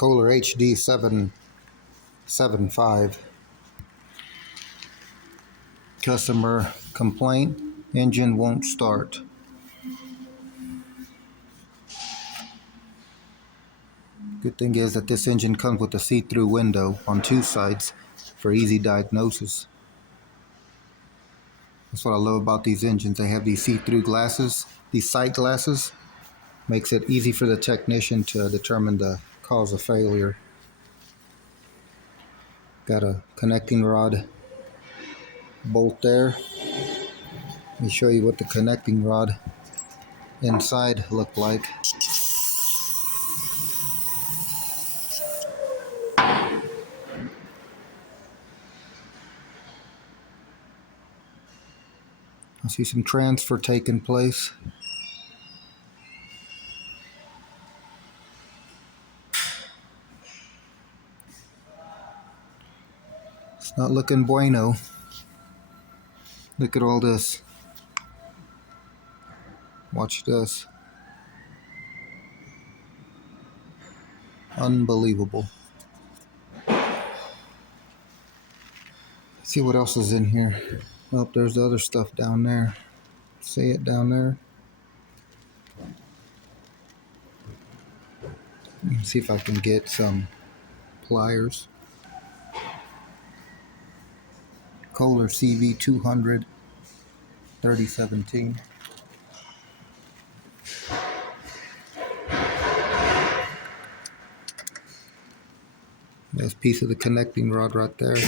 Kohler HD 775. Customer complaint, engine won't start. Good thing is that this engine comes with a see-through window on two sides for easy diagnosis. That's what I love about these engines. They have these see-through glasses, these sight glasses. Makes it easy for the technician to determine the cause of failure. Got a connecting rod bolt there. Let me show you what the connecting rod inside looked like. I see some transfer taking place. It's not looking bueno. Look at all this. Watch this. Unbelievable. See what else is in here. Oh, there's the other stuff down there. See it down there? See if I can get some pliers. Kohler CV200 3017. There's a piece of the connecting rod right there.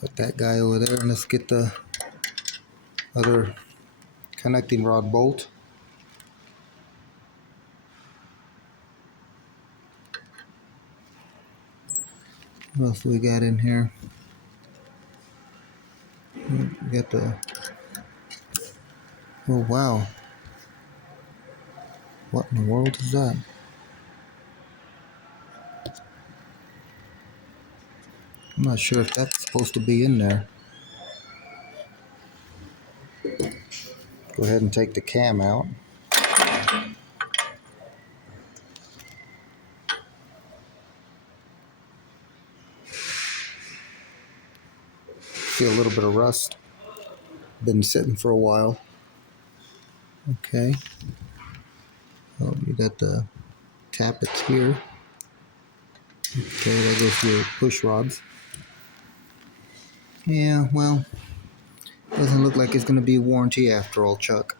Put that guy over there, and let's get the other connecting rod bolt. What else do we got in here? We got the... Oh wow. What in the world is that? I'm not sure if that's supposed to be in there. Go ahead and take the cam out. See a little bit of rust. Been sitting for a while. Okay. Oh, you got the tappets here. Okay, that goes your push rods. Yeah, well, doesn't look like it's going to be a warranty after all, Chuck.